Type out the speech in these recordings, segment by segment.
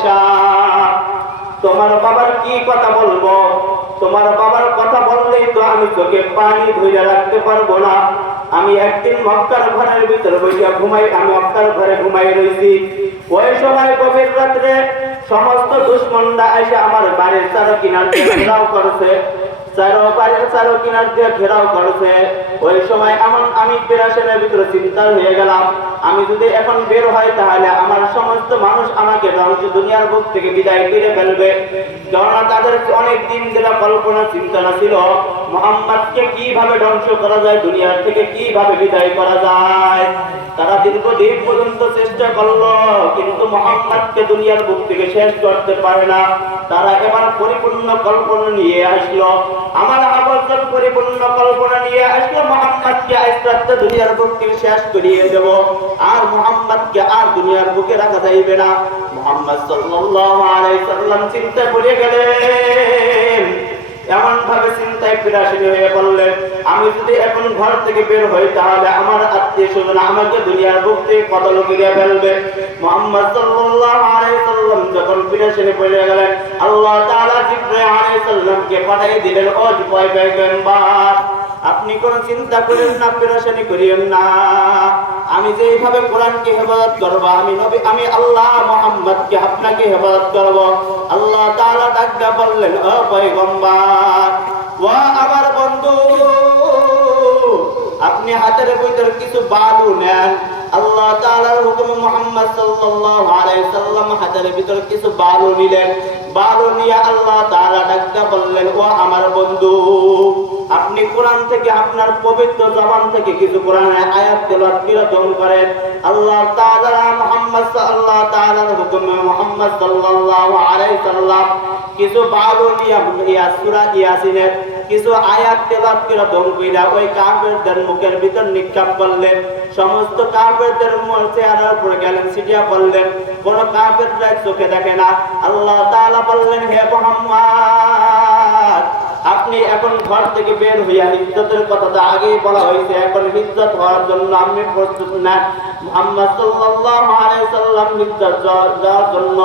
আয়েশা, তোমার বাবার কি কথা বলবো? তোমার বাবার কথা বললেই তো আমি চোখে পানি ধরে রাখতে পারবো না। আমি একদিন মক্কার ঘরের ভিতরে বসে ঘুমাই, আমি মক্কার ঘরে ঘুমাই রয়েছি। ওই সময় গভীর রাত্রে সমস্ত দুশ্মনরা এসে আমার বাড়ির চারো কিনার দিয়ে ঘেরাও করেছে, চারো কিনার দিয়ে ঘেরাও করেছে। ওই সময় আমি পেরেশানির ভিতরে চিন্তা হয়ে গেলাম, আমি যদি এখন বের হয় তাহলে আমার সমস্ত মানুষ আমাকে ধ্বংস দুনিয়ার বুক থেকে বিদায় করে ফেলবে। কেননা তাদের অনেক দিন যেটা কল্পনা চিন্তা ছিল, মুহাম্মদকে কিভাবে ধ্বংস করা যায়, দুনিয়ার থেকে কিভাবে বিদায় করা যায়। তারা দীর্ঘদিন পর্যন্ত চেষ্টা করলো, কিন্তু মুহাম্মদকে দুনিয়ার বুক থেকে শেষ করতে পারে না। তারা এবার পরিপূর্ণ কল্পনা নিয়ে আসলো, আমার আবর্তন পরিপূর্ণ কল্পনা নিয়ে আসলো, মুহাম্মদকে আজকে দুনিয়ার বুক থেকে শেষ করিয়ে দেব, আর মুহাম্মদকে আর দুনিয়ার বুকে রাখা যাইবে না। মুহাম্মদ সাল্লাল্লাহু আলাইহি সাল্লাম চিন্তা করে গেলেন, এমন ভাবে চিন্তায় পেরেশানি হয়ে পড়লেন, আমি যদি এখন ঘর থেকে বের হই তাহলে আমার আত্মীয় স্বজন আমাকে দুনিয়ার বুক থেকে কতল করে ফেলবে। মুহাম্মদ সাল্লাল্লাহু আলাইহি সাল্লাম যখন পেরেশানি পড়ে গেলেন, আল্লাহ তাআলা জিবরাইল আলাইহিস সালামকে পাঠিয়ে দিলেন, ও জিবরাইল পয়গম্বর, আপনি কোন চিন্তা করেন না, পেরেশানি করিয়েন না। আমি যেইভাবে কোরআনকে হেফাজত করব, আমি আল্লাহ মুহাম্মদকে আপনাকে হেফাজত করব। আল্লাহ তাআলা ডাকতে বললেন, ও পয়গম্বর, ও আমার বন্ধু, আপনি হাতের ভিতরে কিছু বালু নেন। আল্লাহ তাআলার হুকুমে মুহাম্মদ সাল্লাল্লাহু আলাইহি সাল্লাম হাতের ভিতরে কিছু বালু নিলেন। বালু নিয়ে আল্লাহ তাআলা ডাকতে বললেন, ও আমার বন্ধু, আপনি কোরআন থেকে, আপনার পবিত্র জবান থেকে কিছু কোরআনের আয়াত তেলাওয়াত করেন। আল্লাহ তাআলা তাআলার হুকুমে মুহাম্মদ সাল্লাল্লাহু আলাইহি সাল্লাম কিছু বালু নিয়ে সূরা ইয়াসিনের কিছু আয়াত তেলাওয়াত কইরা ওই কাফেরদের মুখের ভিতর নিক্ষেপ করলেন। সমস্ত কাফেরদের চেহারার উপরে গেলেন, ছিটিয়ে পড়লেন, কোন কাফেররা চোখে দেখে না। আল্লাহ তাআলা বললেন, হে মুহাম্মদ, আপনি এখন ঘর থেকে বের হইয়া, হিজ্জতের কথা তো আগেই বলা হয়েছে, এখন হিজ্জত হওয়ার জন্য আপনি প্রস্তুত না। মুহাম্মদ সাল্লাল্লাহু আলাইহি সাল্লাম হিজ্জত যাওয়ার জন্য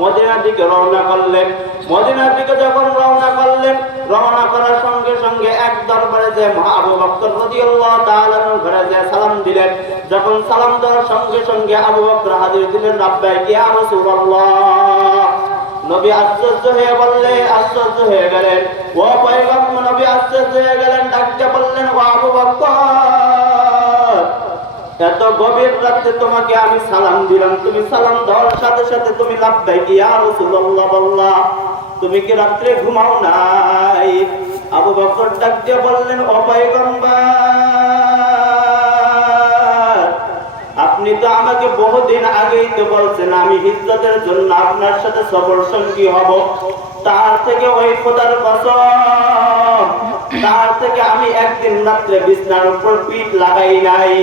মদিনার দিকে রওনা করলেন। মদিনার দিকে যখন রওনা করলেন, রওনা করার সঙ্গে সঙ্গে এক দরবারে যে আবু বকর রাদিয়াল্লাহু তাআলা ঘরে যে সালাম দিলেন। যখন সালাম দেওয়ার সঙ্গে সঙ্গে আবু বকর হাজির দিলেন, লাব্বাইক ইয়া রাসূলুল্লাহ। নবী আশ্চর্য হয়ে গেলেন, ও পয়গম্বর, নবী আশ্চর্য হয়ে গেলেন, ডাকতে বললেন, ও আবু বকর, এত গভীর রাতে তোমাকে আমি সালাম দিলাম, তুমি সালাম দেওয়ার সাথে সাথে তুমি লাব্বাইক ইয়া রাসূলুল্লাহ বললা, তুমি কি রাত্রে ঘুমাও নাই? আবু বকর ডাকতে বললেন, ও পয়গম্বর, আপনি তো আমাকে বহুদিন আগেই তো বলছেন আমি হিজ্জতের জন্য আপনার সাথে সফর সঙ্গী হব, তার থেকে ওই খোদার কসম, তার থেকে আমি একদিন রাত্রে বিছানার উপর পিঠ লাগাই নাই।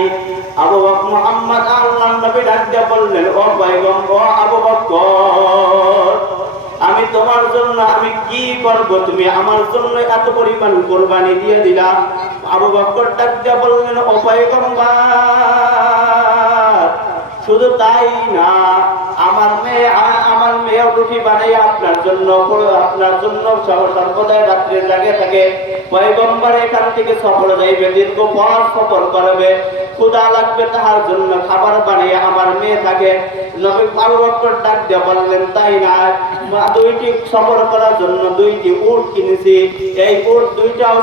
আবু বকর মুহাম্মদ আল্লাহর নবী ডাকতে বললেন, ও পয়গম্বর, ও আবু বকর, আমি তোমার জন্য আমি কি করব, তুমি আমার জন্য এত পরিমাণ কুরবানি দিয়ে দিলা। আবু বকর ডাকতে বললেন, ও পয়গম্বর, শুধু তাই না, আমার মেয়ে রুটি বানাইয়া আপনার জন্য সর্বদাই রাত্রে জাগে থাকে। পয়গম্বর এখান থেকে সফর যাইবে, দীর্ঘ পথ সফর করবে, ক্ষুধা লাগবে, তাহার জন্য খাবার বানিয়ে আমার মেয়ে থাকে। নবী আবু বকর ডাক দিয়ে বললেন, তাই না, দুইটি সফর করার জন্য দুইটি উট কিনেছি, এই উট দুইটাও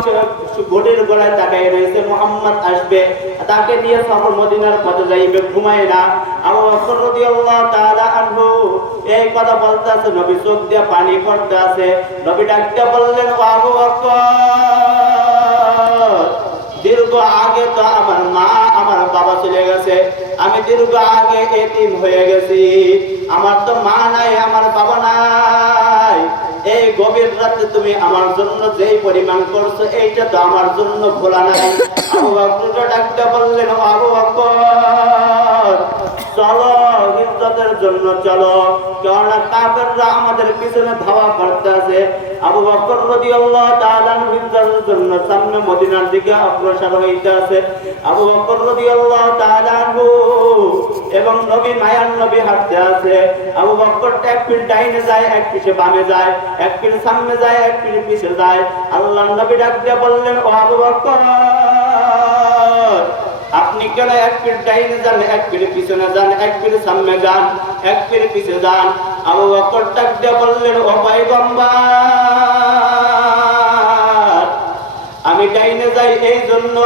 ঘোড়ের গোড়ায় তাকাই রয়েছে, মুহাম্মদ আসবে, তাকে নিয়ে সফর মদিনার পথে যাইবে, ঘুমায় না। আবু বকর রাদিয়াল্লাহু তাআলা আনহু এই কথা বলতে আছে, নবী চোখ দিয়ে পানি পড়তে আছে। নবী ডাকতে বললেন, ও আবু বকর, দীর্ঘ আগে তো আমার মা আমার বাবা চলে গেছে, আমি দীর্ঘ আগে এতিম হয়ে গেছি, আমার তো মা নাই, আমার বাবা নাই। এই গভীর রাতে তুমি আমার জন্য যেই পরিমাণ করছো, এইটা তো আমার জন্য ভোলা নাই। আবু বকর ডাকতে বললেন, ও আবু বকর, চলো ইজ্জতের জন্য চলো, কেননা কাফেররা আমাদের পিছনে ধাওয়া করতে আছে। আবু বকর রাদিয়াল্লাহু তাআলা আনহু ইজ্জতের জন্য সামনে মদিনার দিকে অগ্রসর হইতে আছে। আবু বকর রাদিয়াল্লাহু তাআলা আনহু এবং নবী মায়ান নবী হাঁটতে আছে। আবু বকর এক পিঠ ডাইনে যায়, এক পিঠে বামে যায়, এক পিঠ সামনে যায়, এক পিঠ পিছে যায়। আল্লাহর নবী ডাক দিয়ে বললেন, ও আবু বকর, আপনি কেন এক পিঠ ডাইনে যান, এক পিঠ পিছনে যান, এক পিঠ সামনে যান, এক পিঠ পিছে যান? আবু বকর ডাক দিয়ে বললেন, ও পয়গম্বর, আমি ডাইনে যাই এই জন্য,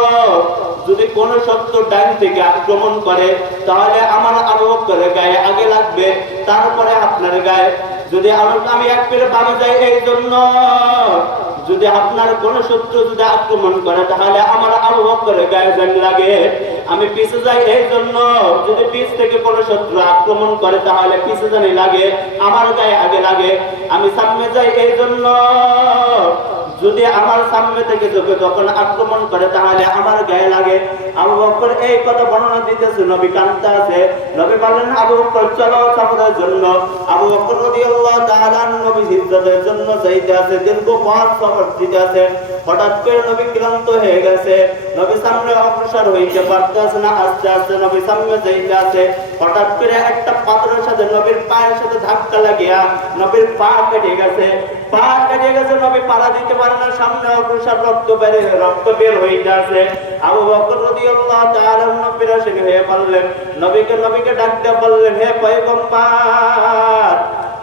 যদি কোন শত্রু ডাইন থেকে আক্রমণ করে তাহলে আমার আবু বকরের গায়ে আগে লাগবে, তারপরে আপনার গায়ে। যদি আমি এক পিঠ বামে যাই এই জন্য, যদি আপনার কোন শত্রু যদি আক্রমণ করে তাহলে আমার আবু বকরের গায়ে জানি লাগে। আমি পিছে যাই এই জন্য, যদি পিছ থেকে কোন শত্রু আক্রমণ করে তাহলে পিছে জানি লাগে, আমার গায়ে আগে লাগে। আমি সামনে যাই এই জন্য, যদি আমার সামনে থেকে যখন আক্রমণ করে তাহলে আমার গায়ে লাগে। আবু বকর এই কথা বর্ণনা দিতেছে, নবী কাঁদতে আছে। নবী বললেন, আবু বকর চলো সফরের জন্য। আবু বকর রাদিয়াল্লাহু তাআলা নবী হিজরতের জন্য যাইতে আছে, দীর্ঘ পথ সফর দিতে আছে। হঠাৎ করে নবী ক্লান্ত হয়ে গেছে, নবী সামনে অগ্রসর হইতে পারতেছে না, আস্তে আস্তে নবী সামনে যাইতে আছে। হঠাৎ করে একটা পাথরের সাথে নবীর পায়ের সাথে ধাক্কা লাগিয়া নবীর পা কেটে গেছে। পা কেটে গেছে, নবী পাড়া দিতে পারে না, সামনে অগ্রসর রক্ত বের হইতে আছে। আবু বকর রাদিয়াল্লাহু তাআলা নবীর আশিক হয়ে বললেন, নবীকে ডাক দিয়ে বললেন, হে পয়গম্বর,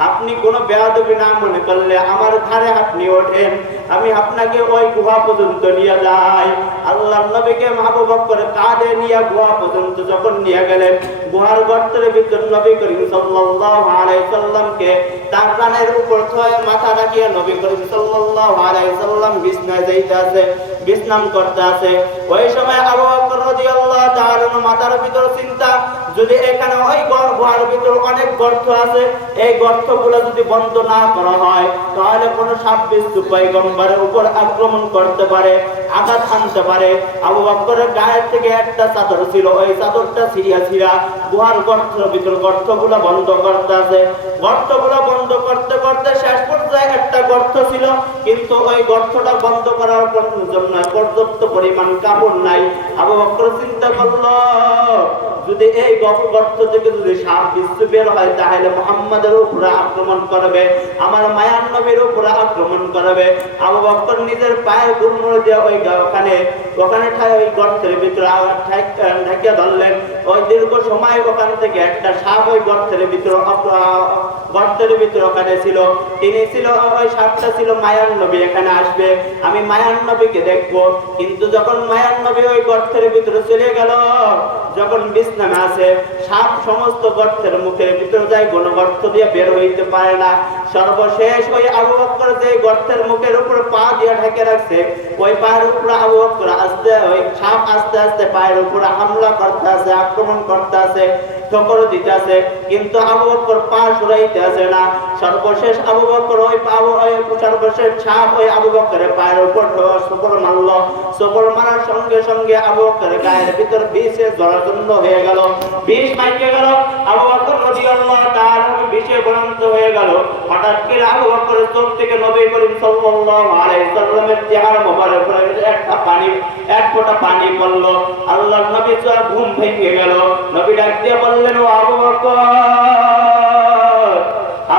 আপনি কোন বেয়াদবি না মনে করলে আমার ঘাড়ে আপনি ওঠেন, আমি আপনাকে ওই গুহা পর্যন্ত নিয়ে যাই। আল্লাহর নবীকে আবু বকর কাঁধে নিয়ে গুহা পর্যন্ত যখন নিয়ে গেলেন, গুহার গর্তের ভিতর নবী করিম সাল্লাল্লাহু আলাইহি সাল্লামকে তার কানের উপর থয়ে মাথা রাখিয়ে নবী করিম সাল্লাল্লাহু আলাইহি সাল্লাম বিছনায় যাইতে আছে, বিশ্রাম করতে আছে। ওই সময় আবু বকর রাদিয়াল্লাহু তাআলা মাথার ভিতর চিন্তা, যদি এখানে ওই গুহার ভিতর অনেক গর্ত আছে, এই গর্তগুলো যদি বন্ধ না করা হয় তাহলে কোন সাপ বিচ্ছু পয়গম্বরের উপর আক্রমণ করতে পারে, আঘাত হানতে পারে। আবু বকরের গায়ের থেকে একটা চাদর ছিল, ওই চাদরটা ছিঁড়া গুহার গর্তের ভিতর গর্তগুলো বন্ধ করতে আছে। গর্তগুলো বন্ধ করতে করতে শেষ পর্যায়ে একটা গর্ত ছিল, কিন্তু ওই গর্তটা বন্ধ করার জন্য পর্যাপ্ত পরিমাণ কাপড় নাই। আবু বকর চিন্তা করলো, যদি এই গর্ত থেকে যদি সাপ বিচ্ছু বের হয় তাহলে মুহাম্মাদের উপরে আক্রমণ করবে, আমার মায়ার নবীর উপরে আক্রমণ করবে। আবু বকর নিজের পায়ের গুড়মুড় দিয়ে ওখানে ওই গর্তের ভিতরে ঢাকিয়ে ধরলেন। ওই দীর্ঘ সময় ওখান থেকে একটা সাপ ওই গর্তের ভিতরে ওখানে ছিল। তিনি ছিল, ওই সাপটা ছিল মায়ার নবী এখানে আসবে, আমি মায়ার নবীকে দেখবো। কিন্তু যখন মায়ার নবী ওই গর্তের ভিতরে চলে গেল, যখন বিছানায় আছে, সাপ সমস্ত গর্তের মুখের ভিতরে যায়, কোন গর্ত দিয়ে বের হইতে পারে না। সর্বশেষ ওই আবু বকর যে গর্তের মুখের উপর পা দিয়ে ঢেকে রাখছে, ওই পায়ের উপর আবু বকর ওই সাপ আস্তে আস্তে পায়ের উপরে হামলা করতে আছে, আক্রমণ করতে আছে, ঠোকর দিতে আছে, কিন্তু আবু বকর পা সরাইতে আছে না। সর্বশেষ আবু বকর সর্বশেষ সাপ ওই আবু বকরের পায়ের উপর সফর মারল। সফর মারার সঙ্গে সঙ্গে আবু বকরের গায়ের ভিতর বিষে জরাজন্ড হয়ে গেল, বিষ মাইকে গেল। আবু বকর রাদিয়াল্লাহু তাআলা বিষে ভ্রান্ত হয়ে গেল। হঠাৎ করে আবু বকরের চোখ থেকে নবী করিম সাল্লাল্লাহু আলাইহি সাল্লামের চেহারা মোবারকের এক ফোঁটা পানি পড়ল। আল্লাহর নবী ঘুম ভেঙে গেল। নবী ডাক দিয়ে বললেন, ও আবু বকর,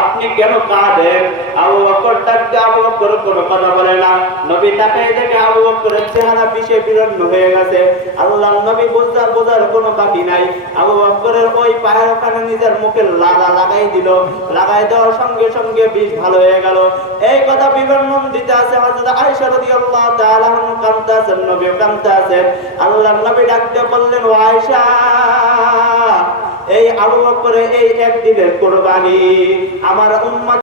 আপনি কেন কাঁদেন? আবু বকর ডাকতে, আবু বকর কোনো কথা বলে না। নবী তাকায় দেখে আবু বকরের চেহারা বিষে বিরন্ন হয়ে গেছে। আল্লাহর নবী বোঝার কোনো বাকি নাই। আবু বকরের ওই পায়ের ওখানে নিজের মুখে লাগাই দিল। লাগাই দেওয়ার সঙ্গে সঙ্গে বিষ ভালো হয়ে গেল। এই কথা বিবরণ দিতে আছে হযরত আয়েশা রাদিয়াল্লাহু তাআলা আনহা কাঁদতে আছেন, নবী কাঁদতে আছেন। আল্লাহর নবী ডাকতে বললেন, ও আয়েশা, এই আবু বকরের এই একদিনের কুরবানি আমার উম্মত